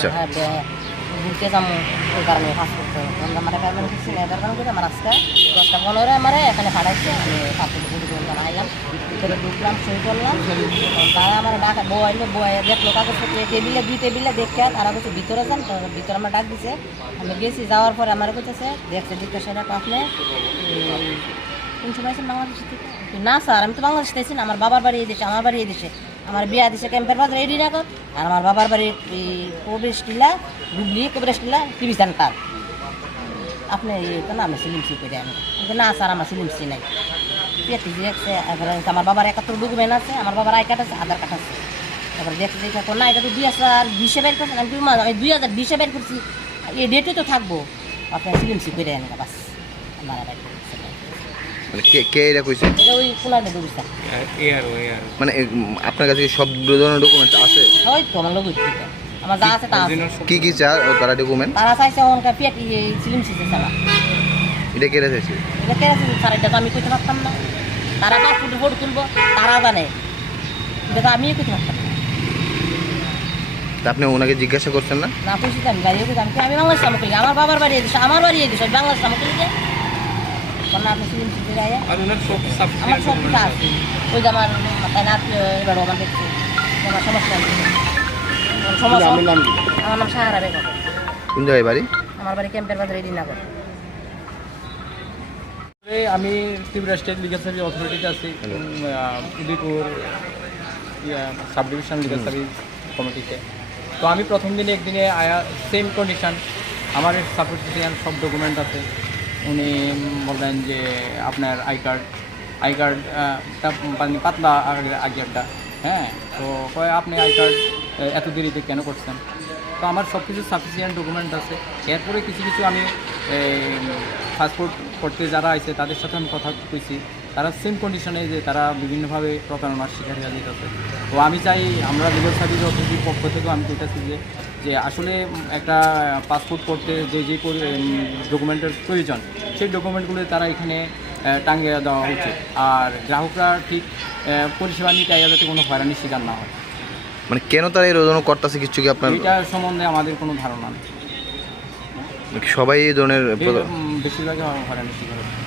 আচ্ছা। হ্যাঁ ঘুরতে যাবো ওই কারণে পাসপোর্ট আমার কারণে কিছু নেই কারণ কি আমার আজকে 10টা 15 আমার এখানে পাঠাইছে আমি পাসপোর্ট ঘুরে আইলাম ভিতরে ঢুকলাম সই করলাম তারা আমার ডাকা বউ আইলো বউ দেখলো কাগজপত্র টেবিলে 2 টেবিলে দেখে তারা বলছে ভিতরে যান তো ভিতরে আমার ডাক দিছে আমি গেছি যাওয়ার পরে আমার বলতেছে দেখছে জিজ্ঞাসা আপনি কোন সময় আছেন বাংলাদেশ থেকে না স্যার আমি তো বাংলাদেশ থেকে না আমার বাবার বাড়ি এই দেশে আমার বাড়ি এই দেশে আমার বিয়া দিছে ক্যাম্পের বাজার রেডি রাখত আর আমার বাবার বাড়ি প্রবেশ টিলা হুগলি প্রবেশ টিলা টিভি সেন্টার আপনি তো না আমি সিলিম সি করে আমি না স্যার আমার সিলিম সি নাই পেটি দেখছে আমার বাবার 71 ডকুমেন্ট আছে আমার বাবার আই কার্ড আছে আধার কার্ড আছে তারপরে দেখতে দেখে না এটা তো 2020 বের করছেন আমি 2020 বের করছি এই ডেটে তো থাকবো আপনার সিলিম সি করে আনি বাস আমার মানে কে এটা কইছে? এটা ওই ফুলানে দবিসা মানে আপনার কাছে সব ধরনের ডকুমেন্ট আছে? ওই তো আমার লোক আমার যা আছে তা আছে কি কি চার ও তারা ডকুমেন্ট তারা চাইছে ওনকা পেট সিলিম সিসে সালা এটা কে রেখেছে? এটা কে আছে স্যার এটা তো আমি কইতে পারতাম না তারা পাসপোর্ট ফটো তুলবো তারা জানে এটা তো আমি কইতে পারতাম না তা আপনি ওনাকে জিজ্ঞাসা করছেন না? না কইছি তো আমি বাইরে কইতাম আমি বাংলাদেশ সামনে করি আমার বাবার বাড়ি এদিকে আমার বাড়ি এদিকে বাংলাদেশ সামনে করি যে কোন আপনি সিলিম সিসে রায় আর ওনার সব আমার সব কিছু আছে ওই যে আমার মাথায় নাচ এবার ওমান দেখছি আমার সমস্যা নেই সমস্যা আমার নাম সাহারা বেগম কোন জায়গায় বাড়ি? আমার বাড়ি ক্যাম্পের বাজার রেডি না করে আমি ত্রিপুরা স্টেট লিগাল সার্ভিস অথরিটিতে আছি Udaipur sub division legal service কমিটিতে। তো আমি প্রথম দিনে একদিনে আয়া সেম কন্ডিশন আমার সাপোর্টিশিয়ান সব ডকুমেন্ট আছে। উনি বললেন যে আপনার আই কার্ডটা পাতলা আগেরটা, হ্যাঁ, তো কয় আপনি আই কার্ড এত দেরিতে কেন করছেন? তো আমার সব কিছু সাফিসিয়েন্ট ডকুমেন্ট আছে। এরপরে কিছু কিছু আমি পাসপোর্ট করতে যারা আছে তাদের সাথে আমি কথা কইছি, তারা সেম কন্ডিশনে যে তারা বিভিন্নভাবে প্রতারণার শিকার হয়ে যেতেছে। তো আমি চাই আমরা লিগাল সার্ভিস অথরিটির পক্ষ থেকেও আমি কইতেছি যে আসলে একটা পাসপোর্ট করতে যে ডকুমেন্টের প্রয়োজন সেই ডকুমেন্টগুলো তারা এখানে টাঙ্গিয়ে দেওয়া উচিত, আর গ্রাহকরা ঠিক পরিষেবা নিতে যাতে কোনো হয়রানির শিকার না হয়। মানে কেন তারা এই রোদন করতেছে কিছু কি আপনার? এটা সম্বন্ধে আমাদের কোনো ধারণা নেই। সবাই এই ধরনের বেশিরভাগই হয়রানির শিকার হচ্ছে।